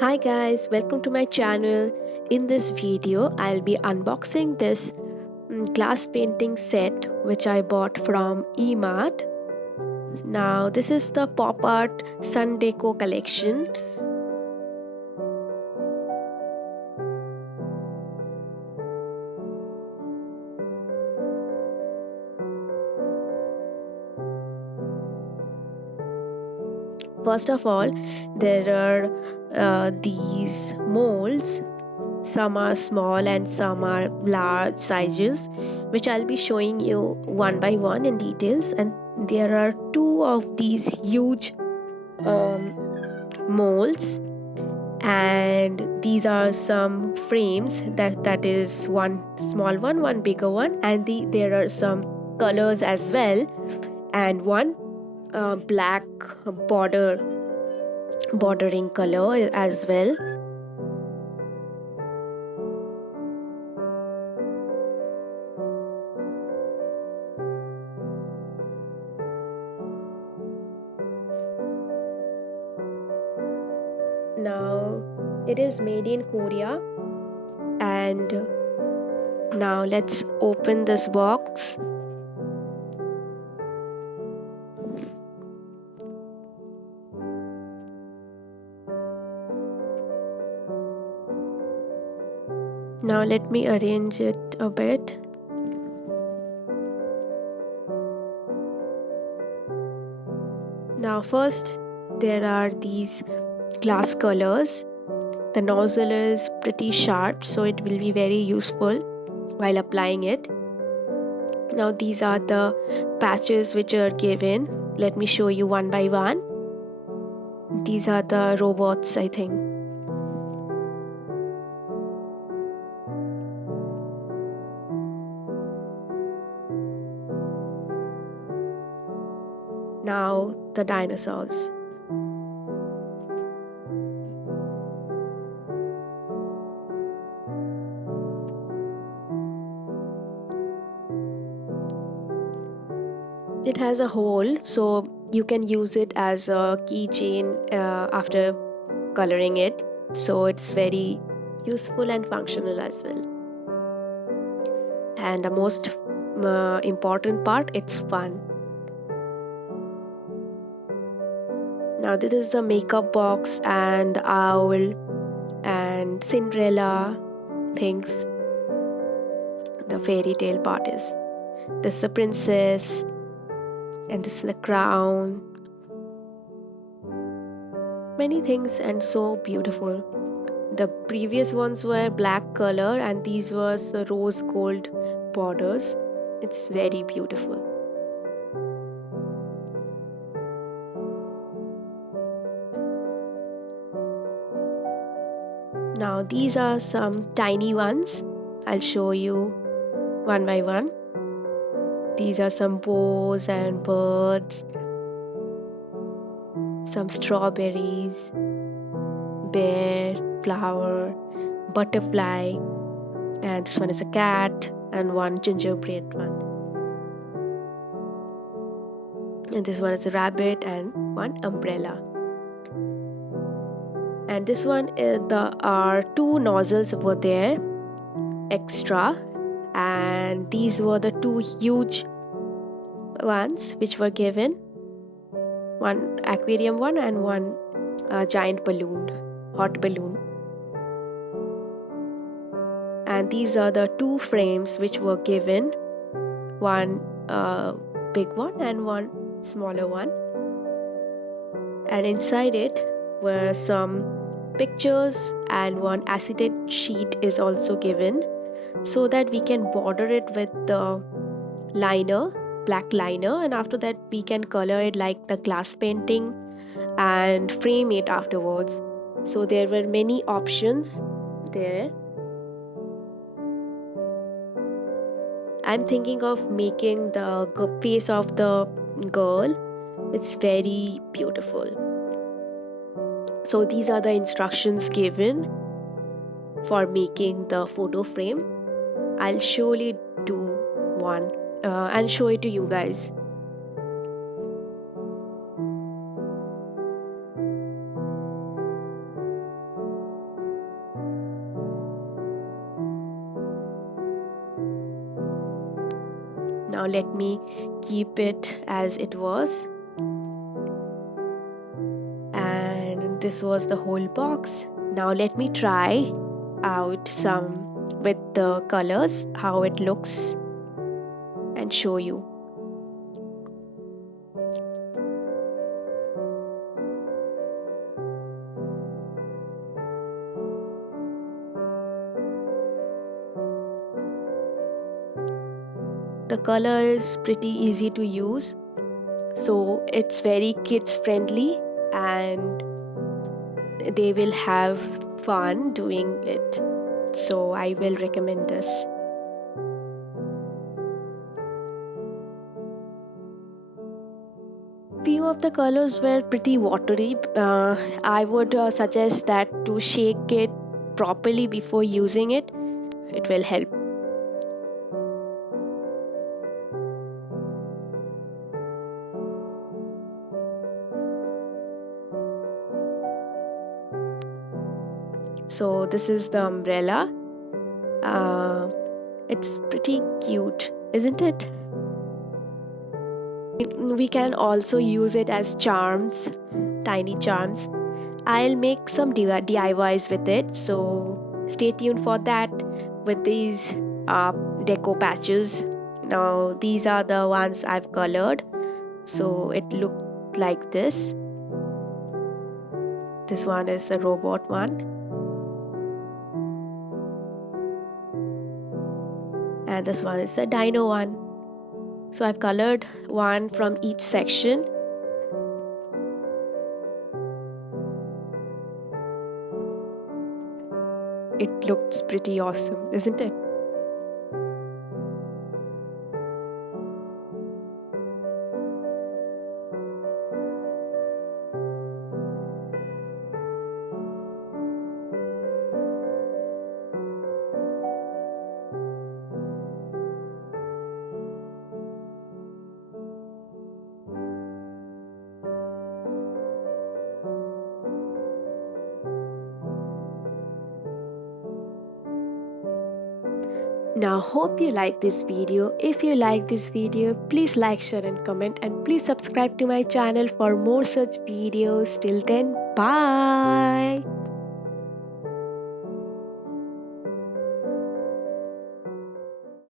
Hi guys, welcome to my channel. In this video, I'll be unboxing this glass painting set which I bought from emart. Now, this is the PopArt Sun Deco collection. First of all, there are these molds. Some are small and some are large sizes, which I'll be showing you one by one in details. And there are two of these huge um, molds, and these are some frames that is one small one bigger one, and there are some colors as well, and one black bordering color as well. Now it is made in Korea, and now let's open this box. Now let me arrange it a bit. Now first there are these glass colors. The nozzle is pretty sharp, so it will be very useful while applying it. Now these are the patches which are given. Let me show you one by one. These are the robots, I think. Now the dinosaurs. It has a hole, so you can use it as a keychain after coloring it. So it's very useful and functional as well. And the most important part, it's fun. Now this is the makeup box and the owl and Cinderella things. The fairy tale part is. This is the princess, and this is the crown. Many things, and so beautiful. The previous ones were black color, and these was rose gold borders. It's very beautiful. Now these are some tiny ones. I'll show you one by one. These are some bows and birds, some strawberries, bear, flower, butterfly, and this one is a cat, and one gingerbread one. And this one is a rabbit and one umbrella. And this one there are two nozzles over there extra, and these were the two huge ones which were given, one aquarium one and one giant balloon, hot balloon. And these are the two frames which were given, one big one and one smaller one. And inside it were some pictures, and one acetate sheet is also given, so that we can border it with the liner, black liner, and after that we can color it like the glass painting and frame it afterwards. So there were many options there. I'm thinking of making the face of the girl. It's very beautiful. So these are the instructions given for making the photo frame. I'll surely do one and show it to you guys. Now let me keep it as it was. And this was the whole box. Now let me try out some with the colors, how it looks, and show you. The color is pretty easy to use, so it's very kids friendly and they will have fun doing it. So I will recommend this. Few of the colors were pretty watery. I would suggest that to shake it properly before using it. It will help. So this is the umbrella. It's pretty cute, isn't it? We can also use it as charms, tiny charms. I'll make some DIYs with it, so stay tuned for that with these deco patches. Now, these are the ones I've colored, so it looked like this. This one is the robot one, and this one is the dino one. So I've colored one from each section. It looks pretty awesome, isn't it? Now hope you like this video. If you like this video, please like, share and comment, and please subscribe to my channel for more such videos. Till then, bye.